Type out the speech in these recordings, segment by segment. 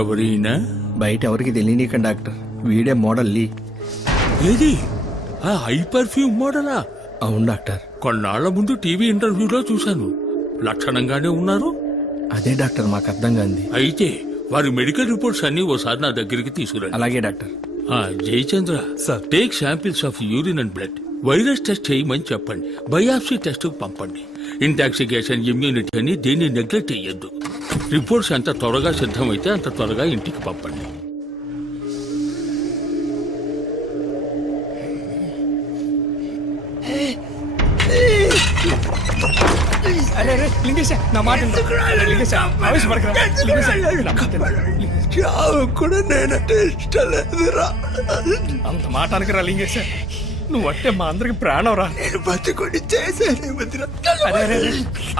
ఎవరైనా బయట ఎవరికి తెలియనీకండి డాక్టర్, వీడే మోడల్ లీ. ఏది ఆ హై పర్ఫ్యూమ్ మోడలా? అవును డాక్టర్. కొన్నాళ్ల ముందు టీవీ ఇంటర్వ్యూలో చూశాను. లక్షణంగానే ఉన్నారు. అదే డాక్టర్ మాకు అర్థం కాంది. అయితే వారి మెడికల్ రిపోర్ట్స్ అన్ని ఓసారి నా దగ్గరికి తీసుకురండి. అలాగే doctor. Jayachandra sir, take samples of urine and blood. Virus test చేయమని చెప్పండి. బయాప్సీ టెస్ట్ పంపండి. ఇంటాక్సికేషన్, ఇమ్యూనిటీ అని దేన్ని నెగ్లెక్ట్ చేయొద్దు. రిపోర్ట్స్ ఎంత త్వరగా సిద్ధమైతే అంత త్వరగా ఇంటికి పంపండి. అంత మాట అనకరా లింగేశ, నువ్వు అంటే మా అందరికి ప్రాణం రా. నేను బతికొండి చేశాను.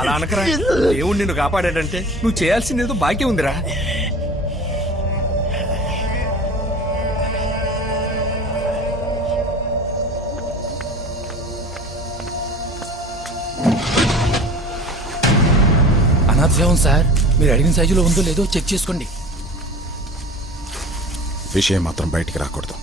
అలా అనకరా. దేవుడు నిన్ను కాపాడాడంటే నువ్వు చేయాల్సింది ఏదో బాకీ ఉందిరా. అనాథం సార్, మీరు అడిగిన సైజులో ఉందో లేదో చెక్ చేసుకోండి. విషయం మాత్రం బయటికి రాకూడదు.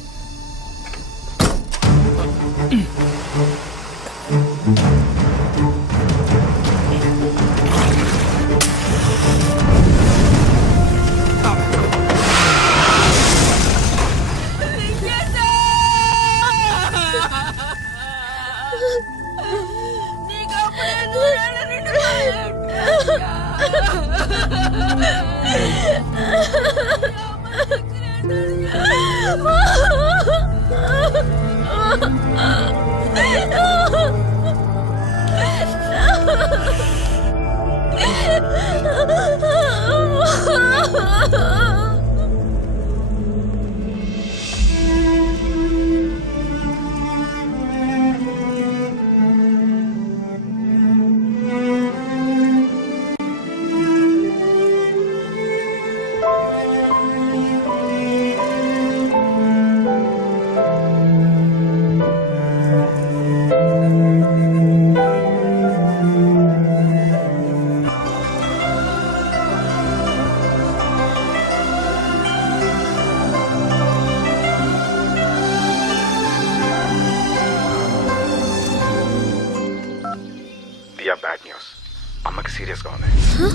గా ఉంది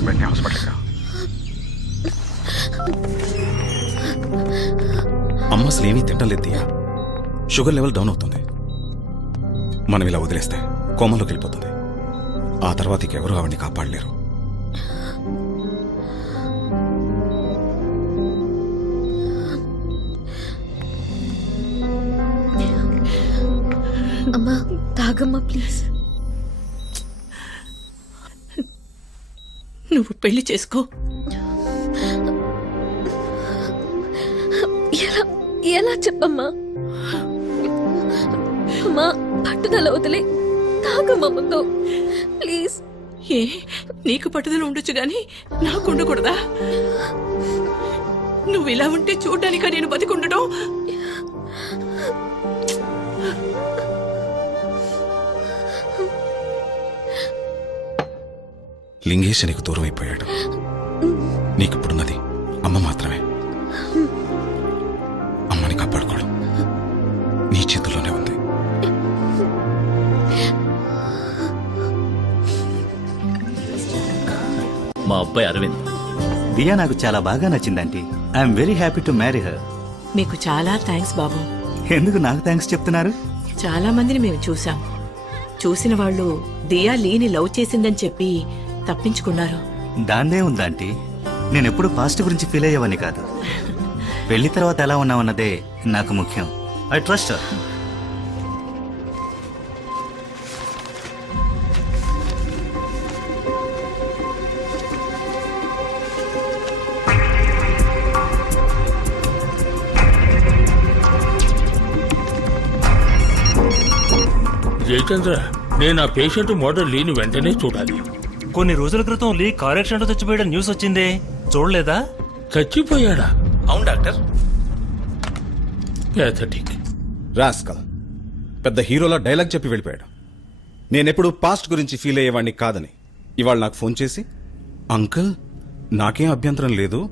వెంటనే హాస్పిటల్కి రా. అమ్మ అసలు ఏమీ తింటలేదు దియా. షుగర్ లెవెల్ డౌన్ అవుతుంది. మనం ఇలా వదిలేస్తే కోమలోకి వెళ్ళిపోతుంది. ఆ తర్వాత ఇంకెవరూ ఆవిడ్ని కాపాడలేరు. అమ్మా తాగమ్మా ప్లీజ్. నువ్వు పెళ్లి చేసుకో. ఎలా ఎలా చెప్పమ్మా? అమ్మా పట్టుదల వదిలే తాగమ్మా ముందు ప్లీజ్. ఏ నీకు పట్టుదల ఉండొచ్చు గాని నాకు ఉండకూడదా? నువ్వు ఇలా ఉంటే చూడ్డానిక నేను బతికుండటం? లింగేష్ నీకు దూరం అయిపోయాడు. నీకిప్పుడున్నది అమ్మ మాత్రమే. అమ్మని కాపాడుకోవడం నీ చేతుల్లోనే ఉంది. మా అబ్బాయి అరవింద్. దియా నాకు చాలా బాగా నచ్చిందంటీ. I'm very happy to marry her. మీకు చాలా థ్యాంక్స్ బాబు. ఎందుకు నాకు థ్యాంక్స్ చెప్తున్నారు? చాలా మందిని మేము చూసాం. చూసిన వాళ్ళు దియా లీని లవ్ చేసిందని చెప్పి తప్పించుకున్నారు. దాందే ఉందంటీ. నేను ఎప్పుడు పాస్ట్ గురించి ఫీల్ అయ్యేవాని కాదు. పెళ్లి తర్వాత ఎలా ఉన్నామన్నదే నాకు ముఖ్యం. I trust her. జయచంద్ర, నేను ఆ పేషెంట్ మోడల్ లీని వెంటనే చూడాలి. కొన్ని రోజుల క్రితం లీ కార్ యాక్సిడెంట్ చచ్చిపోయాడు న్యూస్ వచ్చిందే, చూడలేదా? చచ్చిపోయాడా? అవును డాక్టర్. ప్యాథటిక్. రాస్కల్ పెద్ద హీరోలా డైలాగ్ చెప్పి వెళ్ళిపోయాడు. నేనెప్పుడు పాస్ట్ గురించి ఫీల్ అయ్యేవాడిని కాదని ఇవాళ నాకు ఫోన్ చేసి, అంకుల్ నాకేం అభ్యంతరం లేదు,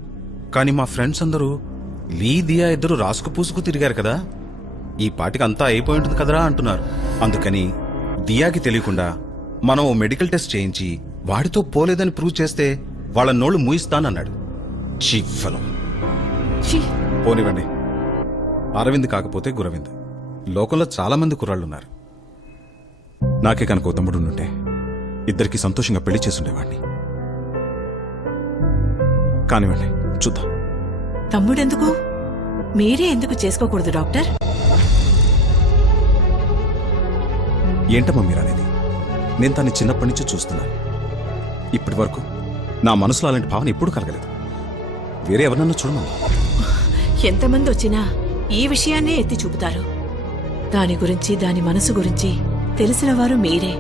కానీ మా ఫ్రెండ్స్ అందరూ లీ దియా ఇద్దరు రాసుకు పూసుకు తిరిగారు కదా, ఈ పాటికి అంతా అయిపోయి ఉంటుంది కదరా అంటున్నారు. అందుకని దియాకి తెలియకుండా మనం ఓ మెడికల్ టెస్ట్ చేయించి వాడితో పోలేదని ప్రూవ్ చేస్తే వాళ్ళ నోళ్ళు మూయిస్తానన్నాడు. Cheap fellow. పోనివ్వండి, అరవింద్ కాకపోతే గురవింద్. లోకంలో చాలా మంది కుర్రాళ్ళున్నారు. నాకే కనుక ఓ తమ్ముడు ఉంటే ఇద్దరికి సంతోషంగా పెళ్లి చేసుండేవాడిని. కానివ్వండి, చూద్దాం. తమ్ముడెందుకు? మీరే ఎందుకు చేసుకోకూడదు డాక్టర్? ఏంటమ్మా మీరు అనేది? నేను తన్ని చిన్నప్పటి నుంచి చూస్తున్నాను. ఇప్పటి వరకు నా మనసులో అలాంటి భావన ఎప్పుడు కలగలేదు. వేరే ఎవరన్నా చూడమన్నా. ఎంతమంది వచ్చినా ఈ విషయాన్నే ఎత్తి చూపుతారు. దాని గురించి, దాని మనసు గురించి తెలిసిన వారు మీరే.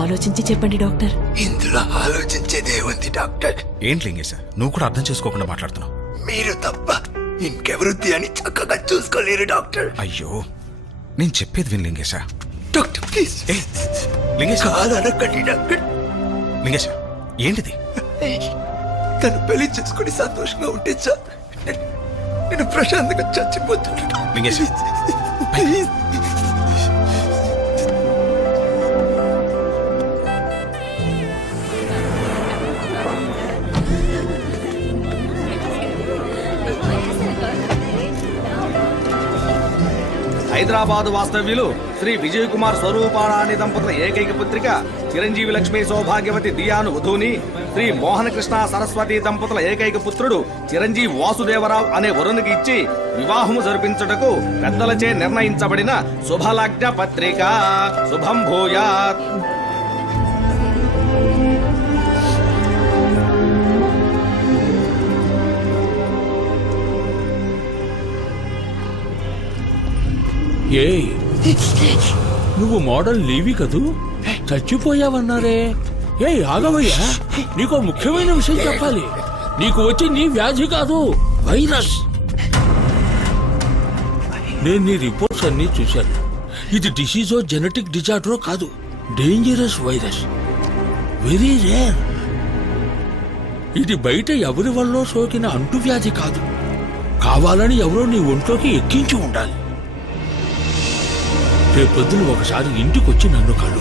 ఆలోచించి చెప్పండి డాక్టర్. ఇందులో ఆలోచించేదే ఉంది డాక్టర్. ఏంటి లింగేశ, నువ్వు కూడా అర్థం చేసుకోకుండా మాట్లాడుతున్నావు. మీరు తప్ప ఇంకెవరుద్ది అని చక్కగా చూసుకోలేరు డాక్టర్. అయ్యో, నేను చెప్పేది విను లింగేశ. Doctor please. లింగేశ, కాదనకండి డాక్టర్. లింగేశ ఏంటిది? తను పెళ్లి చేసుకుని సంతోషంగా ఉంటే సార్ నేను ప్రశాంతంగా చచ్చిపోతాను. లింగేశ ప్లీజ్. హైదరాబాద్ వాస్తవ్యులు శ్రీ విజయ్ కుమార్ స్వరూపారాణి దంపతుల ఏకైక పుత్రిక చిరంజీవి లక్ష్మీ సౌభాగ్యవతి దియాను వధూని, శ్రీ మోహన కృష్ణ సరస్వతి దంపతుల ఏకైక పుత్రుడు చిరంజీవి వాసుదేవరావు అనే వరునికి ఇచ్చి వివాహము జరిపించుటకు పెద్దలచే నిర్ణయించబడిన శుభలగ్న పత్రిక. శుభం భూయాత్. ఏయ్, నువ్వు మోడల్ లీవి కదూ? చచ్చిపోయావన్నారే. ఏయ్ ఆగవయ్యా, నీకో ముఖ్యమైన విషయం చెప్పాలి. నీకు వచ్చి నీ వ్యాధి కాదు, వైరస్. నేను నీ రిపోర్ట్స్ అన్నీ చూశాను. ఇది డిసీజో జెనెటిక్ డిజార్డరో కాదు, డేంజరస్ వైరస్, వెరీ రేర్. ఇది బయట ఎవరి వల్ల సోకిన అంటువ్యాధి కాదు. కావాలని ఎవరో నీ ఒంట్లోకి ఎక్కించి ఉండాలి. రేపొద్దున ఒకసారి ఇంటికొచ్చి నన్ను కలు.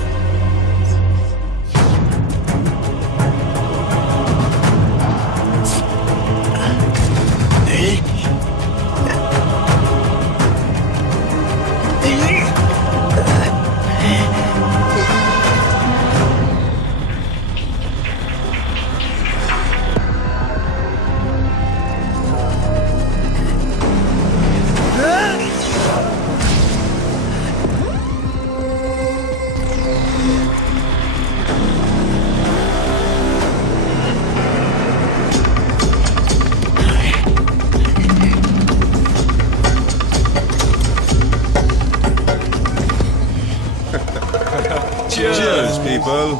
Simple.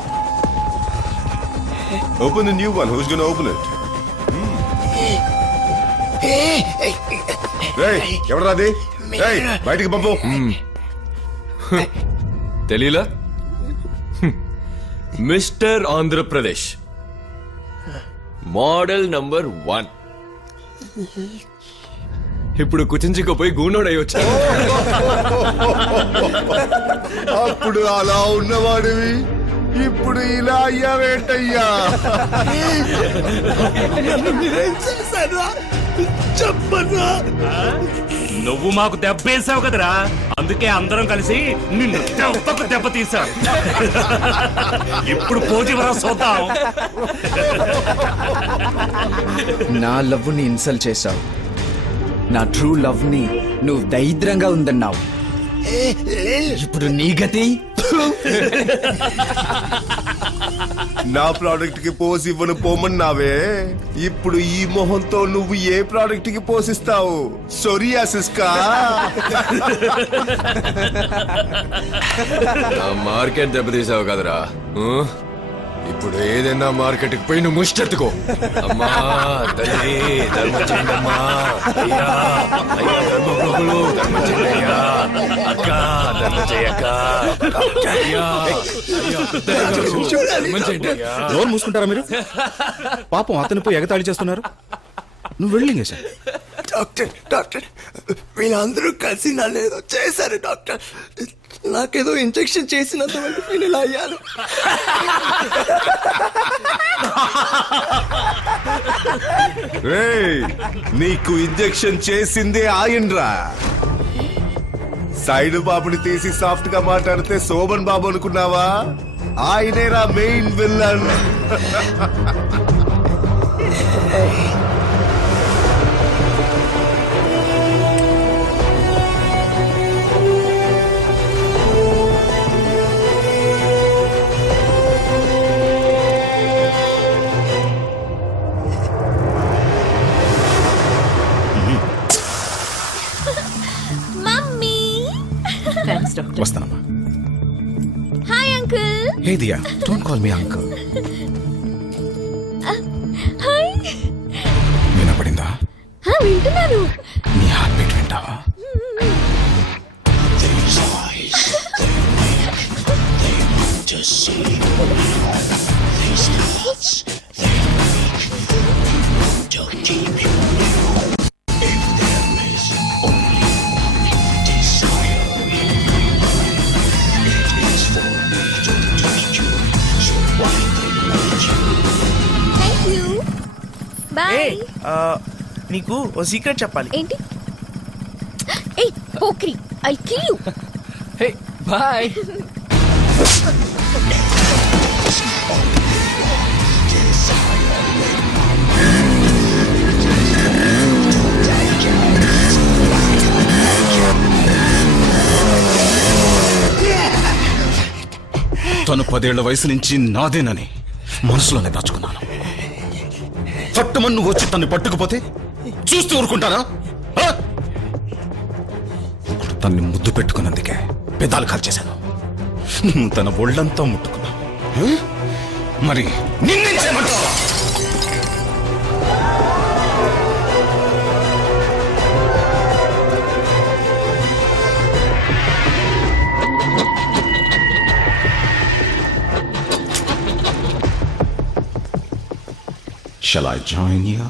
Open the new one. Who's gonna open it? Hey, ఎవరు రాది? Hey, బయటికి పంపు. తెలీలా మిస్టర్ ఆంధ్రప్రదేశ్ మోడల్ నంబర్ 1 ఇప్పుడు కుచించుకుపోయి గూనోడై వచ్చా. అప్పుడు అలా ఉన్నవాడివి ఇప్పుడు ఇలా అయ్యావేంటయ్యా? చెప్పరా? నువ్వు మాకు దెబ్బేసావు కదరా, అందుకే అందరం కలిసి నిన్ను దెబ్బకు దెబ్బ తీసాం. ఇప్పుడు పోటీవరా చూద్దాం. నా లవ్ ని ఇన్సల్ట్ చేశావు. నా ట్రూ లవ్ ని నువ్వు దరిద్రంగా ఉందన్నావు. ఇప్పుడు నీ గతి. నా ప్రోడక్ట్ కి పోసి ఇవ్వను పోమన్నావే, ఇప్పుడు ఈ మొహంతో నువ్వు ఏ ప్రోడక్ట్ కి పోసిస్తావు? సోరియాసిస్ కా? మార్కెట్ దెబ్బతీసావు కదరా. ఇప్పుడు ఏదైనా మార్కెట్ కి పోయి నువ్వు ముష్టెత్తుకో. అమ్మా తల్లి ధర్మం చేయండమ్మా. అయ్యా అయ్యా ధర్మప్రభులు ధర్మం చేయ్యా. అక్క ధర్మం చేయక్క. నోరు మూసుకుంటారా మీరు? పాపం అతనిపై ఎగతాళి చేస్తున్నారు. నువ్వు వెళ్ళింగే సార్. డాక్టర్ డాక్టర్ వీళ్ళందరూ కలిసి నన్ను ఏదో చేశారు డాక్టర్. నాకేదో ఇంజెక్షన్ చేసినంత వరకు నేను ఇలా అయ్యాను. నీకు ఇంజెక్షన్ చేసిందే ఆయన్రా. సైడ్ బాబుని తీసి సాఫ్ట్ గా మాట్లాడితే శోభన్ బాబు అనుకున్నావా? ఆయనేరా main villain. Mummy. Thanks doctor. వస్తానమ్మా. Hi uncle. Hey Diya, don't call me uncle. Hi. వినపడిందా? వింటున్నాను. నీ హార్ట్ బీట్ వింటావా? Thank you. బాయ్. నీకు ఓ సీక్రెట్ చెప్పాలి. ఏంటి? ఏయ్ పోక్రి, I kill you. Hey bye. తను 10 ఏళ్ల వయసు నుంచి నాదేనని మనసులోనే దాచుకున్నాను. పట్టుమన్ను వచ్చి తను పట్టుకుపోతే చూస్తూ ఊరుకుంటానా? తన్ని ముద్దు పెట్టుకున్నందుకే పెదాలు కాల్చేశాను. నువ్వు తన ఒళ్ళంతా ముట్టుకున్నావు. మరి నిన్నేం చేయమంటావా? Shall I join you?